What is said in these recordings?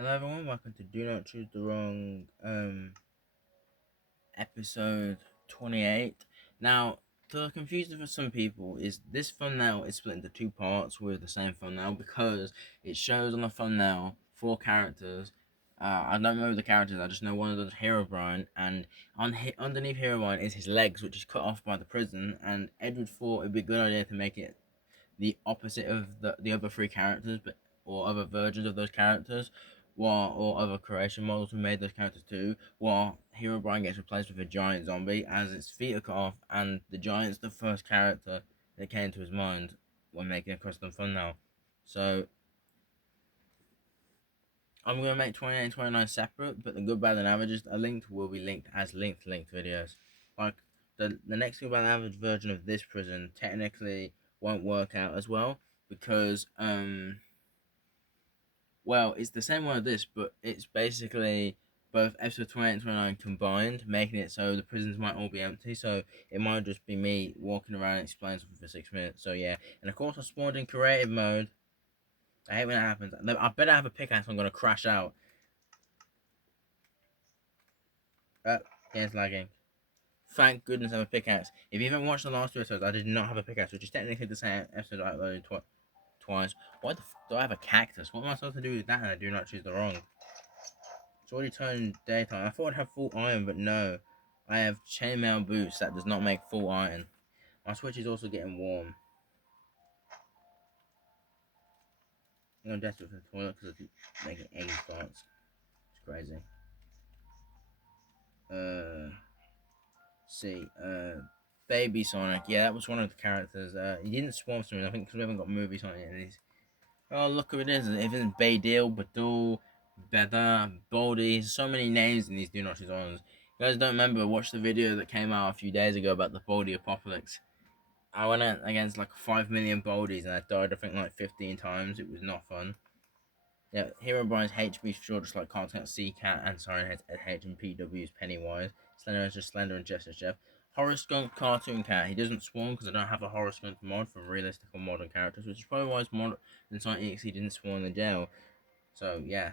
Hello everyone, welcome to Do Not Choose the Wrong episode 28. Now, to the confusion for some people is this thumbnail is split into two parts with the same thumbnail because it shows on the thumbnail 4 characters. I don't remember the characters, I just know one of them is Herobrine, and underneath Herobrine is his legs, which is cut off by the prison, and Edward thought it'd be a good idea to make it the opposite of the other 3 characters, but or other versions of those characters, while or other creation models who made those characters too. While Herobrine gets replaced with a giant zombie as its feet are cut off, and the giant's the first character that came to his mind when making a custom thumbnail. So I'm gonna make 28 and 29 separate, but the good, bad, and averages are linked will be linked as linked videos. Like the next good, bad, and average version of this prison technically won't work out as well because well, it's the same one as this, but it's basically both episode 28 and 29 combined, making it so the prisons might all be empty. So it might just be me walking around and explaining something for 6 minutes. So yeah, and of course I spawned in creative mode. I hate when that happens. I better have a pickaxe. I'm gonna crash out. Yeah, it's lagging. Thank goodness I have a pickaxe. If you haven't watched the last 2 episodes, I did not have a pickaxe, which is technically the same episode I uploaded twice. Why the do I have a cactus? What am I supposed to do with that? And I do not choose the wrong. It's already turned daytime. I thought I'd have full iron, but no. I have chainmail boots that does not make full iron. My switch is also getting warm. I'm desperate for the toilet because it's making egg farts. It's crazy. See, Baby Sonic. Yeah, that was one of the characters. He didn't spawn to me, I think, because we haven't got movies on it. And oh, look who it is. Even Baydil, Badul, Beda, Baldi. So many names in these Do Not Choose Ones. You guys don't remember, watch the video that came out a few days ago about the Baldi apocalypse. I went against like 5 million Baldies and I died, I think, like 15 times. It was not fun. Yeah, Herobrine's HB short, just like Content C Cat, and Siren H and PW's Pennywise. Slender is just Slender and Jester Chef. Horror Skunk Cartoon Cat. He doesn't spawn because I don't have a Horror Skunk mod for realistic or modern characters, which is probably why his mod in Sonic EXE didn't spawn in the jail. So yeah.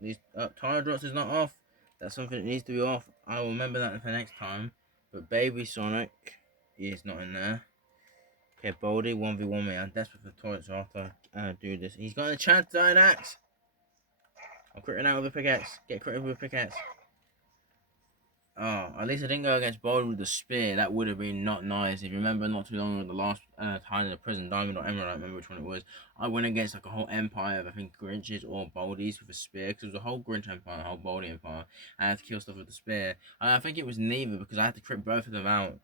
These tire drops is not off. That's something that needs to be off. I will remember that for next time. But Baby Sonic is not in there. Okay, Baldi 1v1 me. I'm desperate for the toilet, so after I do this, he's got a chance to die an axe. I'm critting out with a pickaxe. Get critted with a pickaxe. Oh, at least I didn't go against Baldi with the spear. That would have been not nice. If you remember, not too long ago, the last time in the prison, Diamond or Emerald, I don't remember which one it was. I went against like a whole empire of, I think, Grinches or Baldis with a spear, because it was a whole Grinch empire, a whole Baldi empire. I had to kill stuff with the spear. And I think it was neither, because I had to crit both of them out.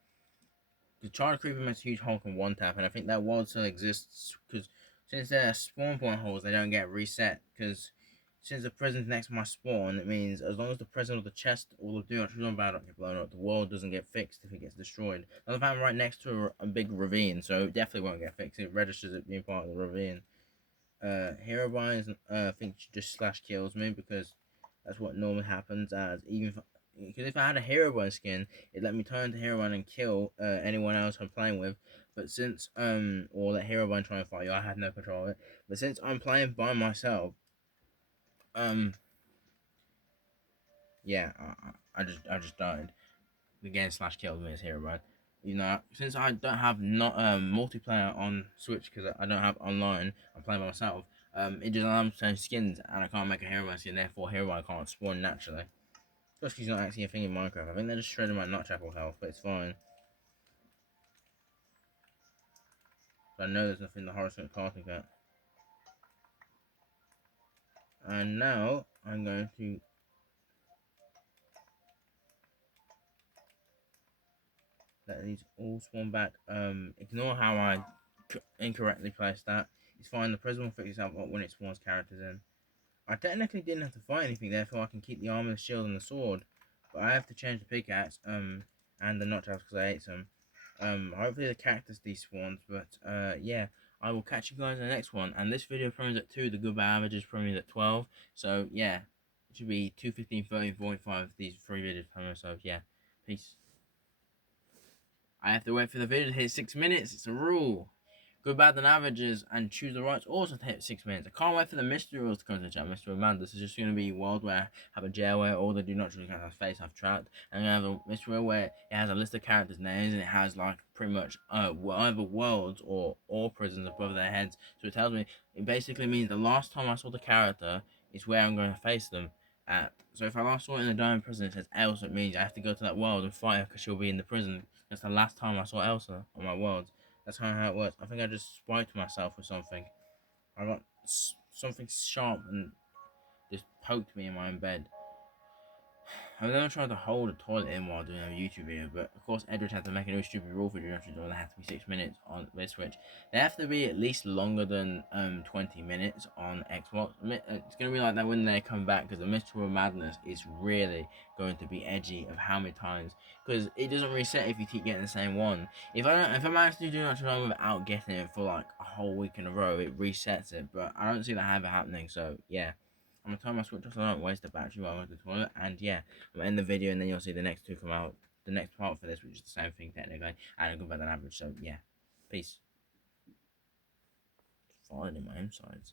The Charter Creeper makes a huge Hulk in one tap, and I think that world still exists, because since they're spawn point holes, they don't get reset, because since the prison's next to my spawn, it means as long as the prison or the chest or the do not choose battle don't get blown up, the world doesn't get fixed if it gets destroyed. Now, I'm right next to a big ravine, so it definitely won't get fixed. It registers it being part of the ravine. Herobrine, I think she just slash kills me because that's what normally happens. As even because if I had a Herobrine skin, it let me turn to Herobrine and kill anyone else I'm playing with. But since or let Herobrine try and fight you, I have no control of it. But since I'm playing by myself, yeah, I just died. The game slash killed me as Herobrine. You know, since I don't have not multiplayer on Switch because I don't have online, I'm playing by myself. It just allows me to change skins, and I can't make a Herobrine skin. Therefore, Herobrine can't spawn naturally. Especially he's not actually a thing in Minecraft. I think they're just shredding my nutchapel health, but it's fine. So I know there's nothing in the horizontal carting cat. And now I'm going to let these all spawn back. Ignore how I incorrectly placed that. It's fine. The prison will fix itself up when it spawns characters in. I technically didn't have to fight anything, therefore I can keep the armor, the shield, and the sword. But I have to change the pickaxe, and the notch because I ate some. Hopefully the cactus despawns, but yeah, I will catch you guys in the next one. And this video premieres at 2, the good bad average is premieres at 12. So yeah, it should be 2, 15, 13, 45, these 3 videos premiere, so yeah, peace. I have to wait for the video to hit 6 minutes, it's a rule. Good, bad, and averages, and choose the rights also take 6 minutes. I can't wait for the mystery rules to come to the chat. Mystery man, this is just going to be a world where I have a jail where all the do not truly count as face have trapped. And I'm going to have a mystery world where it has a list of characters' names and it has like pretty much whatever worlds or all prisons above their heads. So it tells me, it basically means the last time I saw the character is where I'm going to face them at. So if I last saw it in the diamond prison, it says Elsa, it means I have to go to that world and fight her because she'll be in the prison. That's the last time I saw Elsa on my world. That's kind of how it works. I think I just spiked myself with something. I got something sharp and just poked me in my own bed. I've never tried to hold a toilet in while doing a YouTube video, but of course Edward had to make a new stupid rule for directions, or they have to be 6 minutes on this Switch. They have to be at least longer than 20 minutes on Xbox. It's going to be like that when they come back, because the Mystery Madness is really going to be edgy of how many times, because it doesn't reset if you keep getting the same one. If I manage to do not long without getting it for like a whole week in a row, it resets it, but I don't see that ever happening, so yeah. I'm gonna turn my Switch off so I don't waste the battery while I'm at the toilet, and yeah, I'm gonna end the video and then you'll see the next two come out. The next part for this, which is the same thing technically, and a good better than average. So yeah, peace. Falling in my insides.